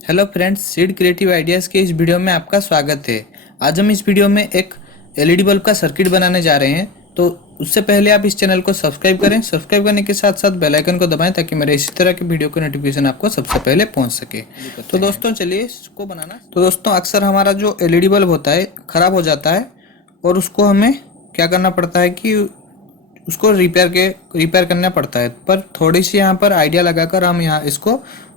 Hello friends, seed creative ideas के इस video में आपका स्वागत है। आज हम इस वीडियो में एक एलईडी बल्ब का सर्किट बनाने जा रहे हैं। तो उससे पहले आप इस चैनल को सब्सक्राइब करें। सब्सक्राइब करने के साथ साथ बेल आइकन को दबाएं ताकि मेरे इसी तरह के वीडियो का नोटिफिकेशन आपको सबसे पहले पहुंच सके। तो दोस्तों चलिए इसको बनाना। तो दोस्तों अक्सर हमारा जो एलईडी बल्ब होता है ख़राब हो जाता है और उसको हमें क्या करना पड़ता है कि उसको रिपेयर करना पड़ता है। पर थोड़ी सी यहाँ पर आइडिया लगाकर हम यहाँ इसको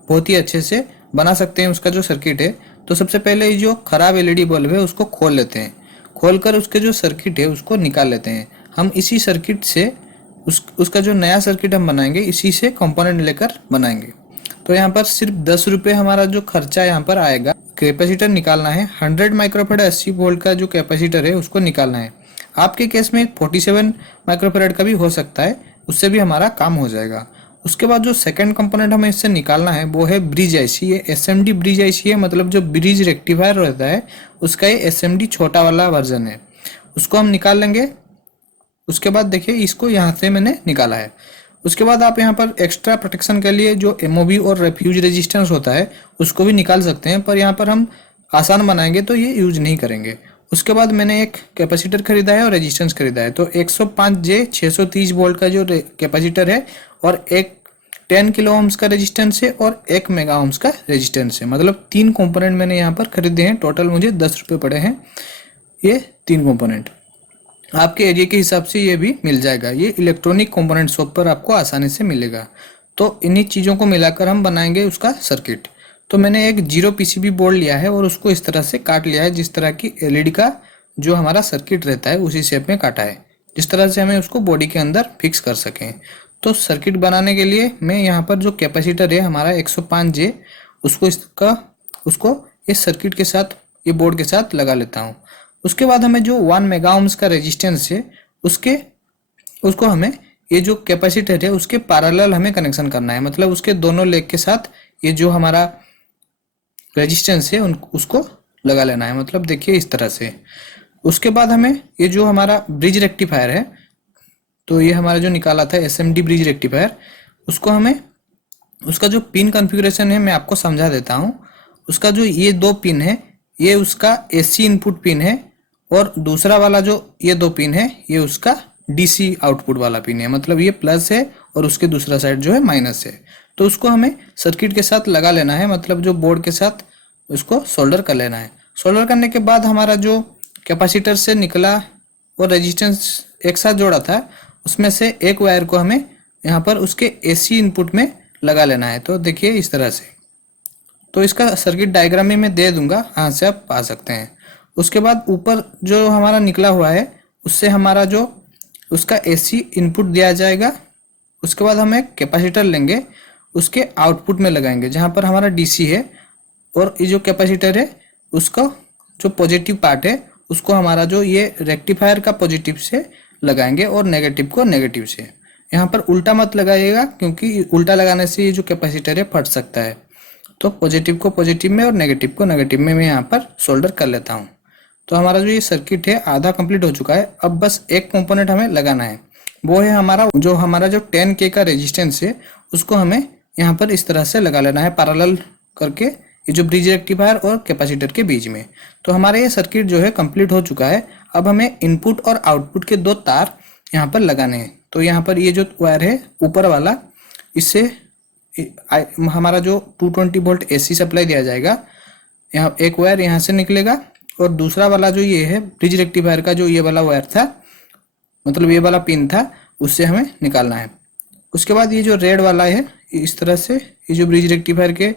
बहुत ही अच्छे से बना सकते हैं उसका जो सर्किट है। तो सबसे पहले ये जो खराब एलईडी बल्ब है उसको खोल लेते हैं। खोलकर उसके जो सर्किट है उसको निकाल लेते हैं। हम इसी सर्किट से उसका जो नया सर्किट हम बनाएंगे इसी से कंपोनेंट लेकर बनाएंगे। तो यहाँ पर सिर्फ 10 रुपये हमारा जो खर्चा यहाँ पर आएगा। कैपेसिटर निकालना है 100 माइक्रोफेड 80 वोल्ट का जो कैपेसिटर है उसको निकालना है। आपके केस में 47 माइक्रोफेराड का भी हो सकता है, उससे भी हमारा काम हो जाएगा। उसके बाद जो सेकंड कंपोनेंट हमें इससे निकालना है वो है ब्रिज आईसी। ये एसएमडी ब्रिज आईसी है, मतलब जो ब्रिज रेक्टिफायर रहता है उसका ये एसएमडी छोटा वाला वर्जन है, उसको हम निकाल लेंगे। उसके बाद देखिए इसको यहाँ से मैंने निकाला है। उसके बाद आप यहाँ पर एक्स्ट्रा प्रोटेक्शन के लिए जो एमओबी और रेफ्यूज रेजिस्टेंस होता है उसको भी निकाल सकते हैं, पर यहाँ पर हम आसान बनाएंगे तो ये यूज नहीं करेंगे। उसके बाद मैंने एक कैपेसिटर खरीदा है और रेजिस्टेंस खरीदा है। तो 105J 630 वोल्ट का जो कैपेसिटर है और एक 10 किलो ओम्स का रेजिस्टेंस है और 1 मेगा ओम्स का रेजिस्टेंस है। मतलब 3 कंपोनेंट मैंने यहाँ पर खरीदे हैं। टोटल मुझे 10 रुपये पड़े हैं ये 3 कंपोनेंट। आपके एरिया के हिसाब से ये भी मिल जाएगा। ये इलेक्ट्रॉनिक कंपोनेंट शॉप पर आपको आसानी से मिलेगा। तो इन्हीं चीज़ों को मिलाकर हम बनाएंगे उसका सर्किट। तो मैंने एक 0 पीसीबी बोर्ड लिया है और उसको इस तरह से काट लिया है जिस तरह की एलईडी का जो हमारा सर्किट रहता है उसी शेप में काटा है, जिस तरह से हमें उसको बॉडी के अंदर फिक्स कर सकें। तो सर्किट बनाने के लिए मैं यहाँ पर जो कैपेसिटर है हमारा 105J उसको इस सर्किट के साथ, ये बोर्ड के साथ लगा लेता हूँ। उसके बाद हमें जो 1 मेगा ओम्स का रेजिस्टेंस है उसको हमें ये जो कैपेसिटर है उसके पैरेलल हमें कनेक्शन करना है, मतलब उसके दोनों लेग के साथ ये जो हमारा रेजिस्टेंस है उसको लगा लेना है, मतलब देखिए इस तरह से। उसके बाद हमें ये जो हमारा ब्रिज रेक्टिफायर है, तो ये हमारा जो निकाला था एसएमडी ब्रिज रेक्टिफायर, उसको हमें उसका जो पिन कॉन्फ़िगरेशन है मैं आपको समझा देता हूँ। उसका जो ये 2 पिन है ये उसका एसी इनपुट पिन है और दूसरा वाला जो ये 2 पिन है ये उसका डीसी आउटपुट वाला पिन है, मतलब ये प्लस है और उसके दूसरा साइड जो है माइनस है। तो उसको हमें सर्किट के साथ लगा लेना है, मतलब जो बोर्ड के साथ उसको सोल्डर कर लेना है। सोल्डर करने के बाद हमारा जो कैपेसिटर से निकला और रेजिस्टेंस एक साथ जोड़ा था उसमें से एक वायर को हमें यहाँ पर उसके एसी इनपुट में लगा लेना है। तो देखिए इस तरह से। तो इसका सर्किट डायग्राम में मैं दे दूंगा, यहाँ से आप पा सकते हैं। उसके बाद ऊपर जो हमारा निकला हुआ है उससे हमारा जो उसका एसी इनपुट दिया जाएगा। उसके बाद हम एक कैपेसिटर लेंगे, उसके आउटपुट में लगाएंगे जहाँ पर हमारा डीसी है, और ये जो कैपेसिटर है उसका जो पॉजिटिव पार्ट है उसको हमारा जो ये रेक्टिफायर का पॉजिटिव से लगाएंगे और नेगेटिव को नेगेटिव से। यहाँ पर उल्टा मत लगाइएगा क्योंकि उल्टा लगाने से ये जो कैपेसिटर है फट सकता है। तो पॉजिटिव को पॉजिटिव में और नेगेटिव को नेगेटिव में मैं यहाँ पर सोल्डर कर लेता हूँ। तो हमारा जो ये सर्किट है आधा कंप्लीट हो चुका है। अब बस एक कंपोनेंट हमें लगाना है, वो है हमारा जो 10K का रेजिस्टेंस है उसको हमें यहाँ पर इस तरह से लगा लेना है पैरेलल करके, ये जो ब्रिज रेक्टिफायर और कैपेसिटर के बीच में। तो हमारा ये सर्किट जो है कंप्लीट हो चुका है। अब हमें इनपुट और आउटपुट के 2 तार यहाँ पर लगाने हैं। तो यहाँ पर ये जो वायर है ऊपर वाला, इससे हमारा जो 220 वोल्ट एसी सप्लाई दिया जाएगा। यहाँ एक वायर यहाँ से निकलेगा और दूसरा वाला जो ये है ब्रिज रेक्टिफायर का जो ये वाला वायर था, मतलब ये वाला पिन था, उससे हमें निकालना है। उसके बाद ये जो रेड वाला है इस तरह से, ये जो ब्रिज रेक्टिफायर के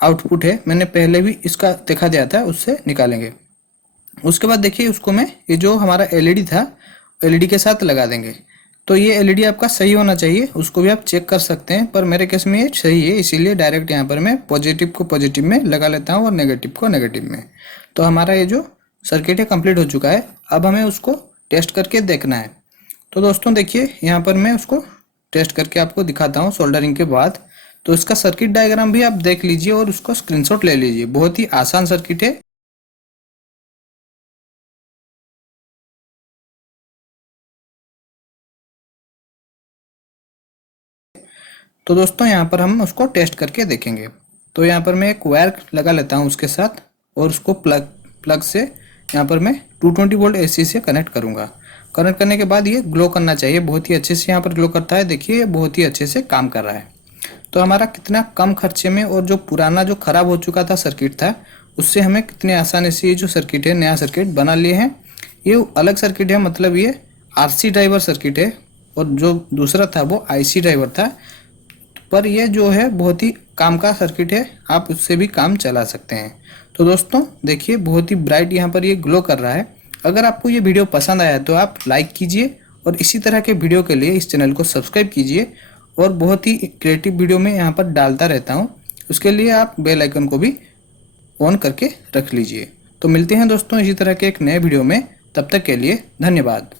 आउटपुट है मैंने पहले भी इसका दिखा दिया था, उससे निकालेंगे। उसके बाद देखिए उसको मैं ये जो हमारा एलईडी था एलईडी के साथ लगा देंगे। तो ये एलईडी आपका सही होना चाहिए, उसको भी आप चेक कर सकते हैं, पर मेरे केस में ये सही है इसीलिए डायरेक्ट यहाँ पर मैं पॉजिटिव को पॉजिटिव में लगा लेता हूँ और नेगेटिव को नेगेटिव में। तो हमारा ये जो सर्किट है कंप्लीट हो चुका है। अब हमें उसको टेस्ट करके देखना है। तो दोस्तों देखिए यहाँ पर मैं उसको टेस्ट करके आपको दिखाता हूँ सोल्डरिंग के बाद। तो इसका सर्किट डायग्राम भी आप देख लीजिए और उसको स्क्रीनशॉट ले लीजिए, बहुत ही आसान सर्किट है। तो दोस्तों यहाँ पर हम उसको टेस्ट करके देखेंगे। तो यहाँ पर मैं एक वायर लगा लेता हूँ उसके साथ, और उसको प्लग से यहाँ पर मैं 220 वोल्ट AC से कनेक्ट करूँगा। कनेक्ट करने के बाद ये ग्लो करना चाहिए, बहुत ही अच्छे से यहाँ पर ग्लो करता है। देखिए ये बहुत ही अच्छे से काम कर रहा है। तो हमारा कितना कम खर्चे में, और जो पुराना जो खराब हो चुका था सर्किट था, उससे हमें कितने आसानी से ये जो सर्किट है, नया सर्किट बना लिए हैं। ये अलग सर्किट है, मतलब ये RC ड्राइवर सर्किट है, और जो दूसरा था वो IC ड्राइवर था। पर ये जो है बहुत ही काम का सर्किट है, आप उससे भी काम चला सकते हैं। तो दोस्तों देखिए बहुत ही ब्राइट यहाँ पर ये ग्लो कर रहा है। अगर आपको ये वीडियो पसंद आया तो आप लाइक कीजिए, और इसी तरह के वीडियो के लिए इस चैनल को सब्सक्राइब कीजिए। और बहुत ही क्रिएटिव वीडियो में यहाँ पर डालता रहता हूँ, उसके लिए आप बेल आइकन को भी ऑन करके रख लीजिए। तो मिलते हैं दोस्तों इसी तरह के एक नए वीडियो में, तब तक के लिए धन्यवाद।